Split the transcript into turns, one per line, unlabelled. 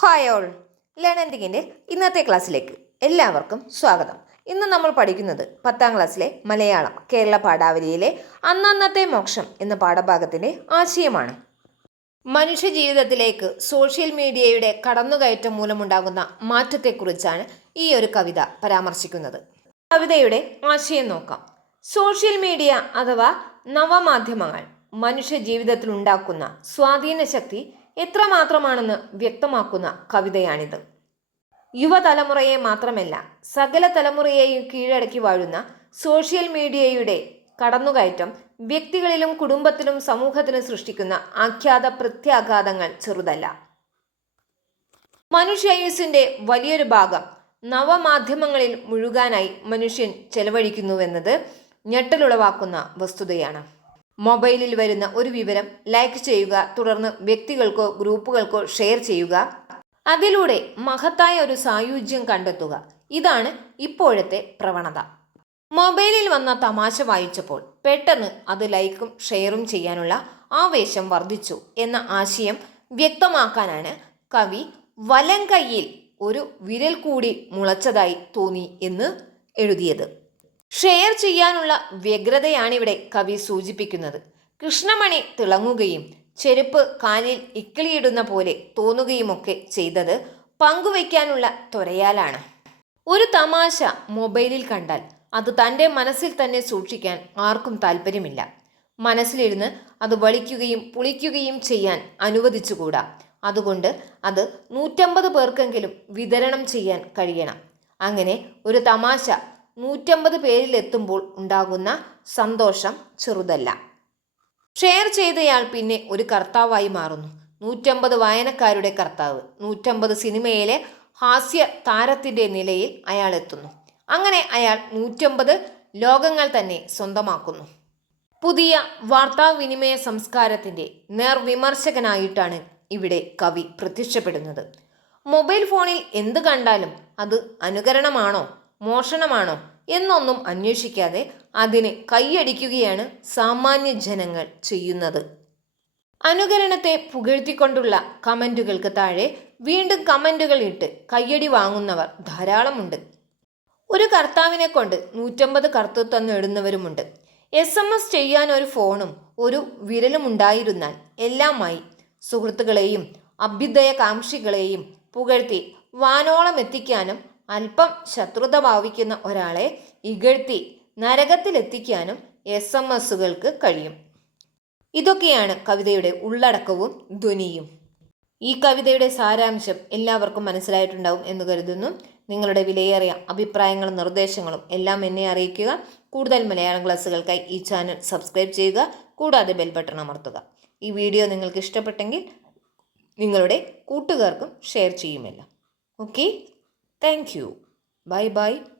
Hi all ലേണന്റിങ്ങിന്റെ ഇന്നത്തെ ക്ലാസ്സിലേക്ക് എല്ലാവർക്കും സ്വാഗതം. ഇന്ന് നമ്മൾ പഠിക്കുന്നത് പത്താം ക്ലാസ്സിലെ മലയാളം കേരള പാഠാവലിയിലെ അന്നന്നത്തെ മോക്ഷം എന്ന പാഠഭാഗത്തിന്റെ ആശയമാണ്. മനുഷ്യ ജീവിതത്തിലേക്ക് സോഷ്യൽ മീഡിയയുടെ കടന്നുകയറ്റം മൂലമുണ്ടാകുന്ന മാറ്റത്തെക്കുറിച്ചാണ് ഈ ഒരു കവിത പരാമർശിക്കുന്നത്. കവിതയുടെ ആശയം നോക്കാം. സോഷ്യൽ മീഡിയ അഥവാ നവമാധ്യമങ്ങൾ മനുഷ്യ ജീവിതത്തിലുണ്ടാക്കുന്ന സ്വാധീന ശക്തി എത്രമാത്രമാണെന്ന് വ്യക്തമാക്കുന്ന കവിതയാണിത്. യുവതലമുറയെ മാത്രമല്ല സകല തലമുറയെയും കീഴടക്കി വാഴുന്ന സോഷ്യൽ മീഡിയയുടെ കടന്നുകയറ്റം വ്യക്തികളിലും കുടുംബത്തിലും സമൂഹത്തിലും സൃഷ്ടിക്കുന്ന ആഖ്യാത പ്രത്യാഘാതങ്ങൾ ചെറുതല്ല. മനുഷ്യായുസിന്റെ വലിയൊരു ഭാഗം നവമാധ്യമങ്ങളിൽ മുഴുകാനായി മനുഷ്യൻ ചെലവഴിക്കുന്നുവെന്നത് ഞെട്ടലുളവാക്കുന്ന വസ്തുതയാണ്. മൊബൈലിൽ വരുന്ന ഒരു വിവരം ലൈക്ക് ചെയ്യുക തുടർന്ന് വ്യക്തികൾക്കോ ഗ്രൂപ്പുകൾക്കോ ഷെയർ ചെയ്യുക. അതിലൂടെ മഹത്തായ ഒരു സായുജ്യം കണ്ടെത്തുക. ഇതാണ് ഇപ്പോഴത്തെ പ്രവണത. മൊബൈലിൽ വന്ന തമാശ വായിച്ചപ്പോൾ പെട്ടെന്ന് അത് ലൈക്കും ഷെയറും ചെയ്യാനുള്ള ആവേശം വർദ്ധിച്ചു എന്ന ആശയം വ്യക്തമാക്കാനാണ് കവി വലം കയ്യിൽ ഒരു വിരൽ കൂടി മുളച്ചതായി തോന്നി എന്ന് എഴുതിയത്. ഷെയർ ചെയ്യാനുള്ള വ്യഗ്രതയാണിവിടെ കവി സൂചിപ്പിക്കുന്നത്. കൃഷ്ണമണി തിളങ്ങുകയും ചെരുപ്പ് കാലിൽ ഇക്കിളിയിടുന്ന പോലെ തോന്നുകയുമൊക്കെ ചെയ്തത് പങ്കുവയ്ക്കാനുള്ള ത്വരയാലാണ്. ഒരു തമാശ മൊബൈലിൽ കണ്ടാൽ അത് തന്റെ മനസ്സിൽ തന്നെ സൂക്ഷിക്കാൻ ആർക്കും താല്പര്യമില്ല മനസ്സിലിരുന്ന് അത് വളിക്കുകയും പുളിക്കുകയും ചെയ്യാൻ അനുവദിച്ചുകൂടാ. അതുകൊണ്ട് അത് നൂറ്റമ്പത് പേർക്കെങ്കിലും വിതരണം ചെയ്യാൻ കഴിയണം. അങ്ങനെ ഒരു തമാശ നൂറ്റമ്പത് പേരിലെത്തുമ്പോൾ ഉണ്ടാകുന്ന സന്തോഷം ചെറുതല്ല. ഷെയർ ചെയ്തയാൾ പിന്നെ ഒരു കർത്താവായി മാറുന്നു. നൂറ്റമ്പത് വായനക്കാരുടെ കർത്താവ്. നൂറ്റമ്പത് സിനിമയിലെ ഹാസ്യ താരത്തിന്റെ നിലയിൽ അയാൾ എത്തുന്നു. അങ്ങനെ അയാൾ നൂറ്റമ്പത് ലോകങ്ങൾ തന്നെ സ്വന്തമാക്കുന്നു. പുതിയ വാർത്താവിനിമയ സംസ്കാരത്തിന്റെ നേർവിമർശകനായിട്ടാണ് ഇവിടെ കവി പ്രത്യക്ഷപ്പെടുന്നത്. മൊബൈൽ ഫോണിൽ എന്ത് കണ്ടാലും അത് അനുകരണമാണോ? മോഷണമാണോ എന്നൊന്നും അന്വേഷിക്കാതെ അതിനെ കൈയടിക്കുകയാണ് സാമാന്യ ജനങ്ങൾ ചെയ്യുന്നത്. അനുകരണത്തെ പുകഴ്ത്തിക്കൊണ്ടുള്ള കമന്റുകൾക്ക് താഴെ വീണ്ടും കമന്റുകൾ ഇട്ട് കയ്യടി വാങ്ങുന്നവർ ധാരാളമുണ്ട്. ഒരു കർത്താവിനെ കൊണ്ട് നൂറ്റമ്പത് കർത്തൃത്വം നേടുന്നവരുമുണ്ട്. എസ് എം എസ് ചെയ്യാൻ ഒരു ഫോണും ഒരു വിരലും ഉണ്ടായിരുന്നാൽ എല്ലാമായി സുഹൃത്തുക്കളെയും അഭ്യുദയകാംക്ഷികളെയും പുകഴ്ത്തി വാനോളം എത്തിക്കാനും അല്പം ശത്രുത ഭാവിക്കുന്ന ഒരാളെ ഇകഴ്ത്തി നരകത്തിലെത്തിക്കാനും എസ് എം എസുകൾക്ക് കഴിയും. ഇതൊക്കെയാണ് കവിതയുടെ ഉള്ളടക്കവും ധ്വനിയും. ഈ കവിതയുടെ സാരാംശം എല്ലാവർക്കും മനസ്സിലായിട്ടുണ്ടാവും എന്ന് കരുതുന്നു. നിങ്ങളുടെ വിലയേറിയ അഭിപ്രായങ്ങളും നിർദ്ദേശങ്ങളും എല്ലാം എന്നെ അറിയിക്കുക. കൂടുതൽ മലയാളം ക്ലാസ്സുകൾക്കായി ഈ ചാനൽ സബ്സ്ക്രൈബ് ചെയ്യുക. കൂടാതെ ബെൽ ബട്ടൺ അമർത്തുക. ഈ വീഡിയോ നിങ്ങൾക്ക് ഇഷ്ടപ്പെട്ടെങ്കിൽ നിങ്ങളുടെ കൂട്ടുകാർക്കും ഷെയർ ചെയ്യുമല്ലോ. Okay? Thank you. Bye bye.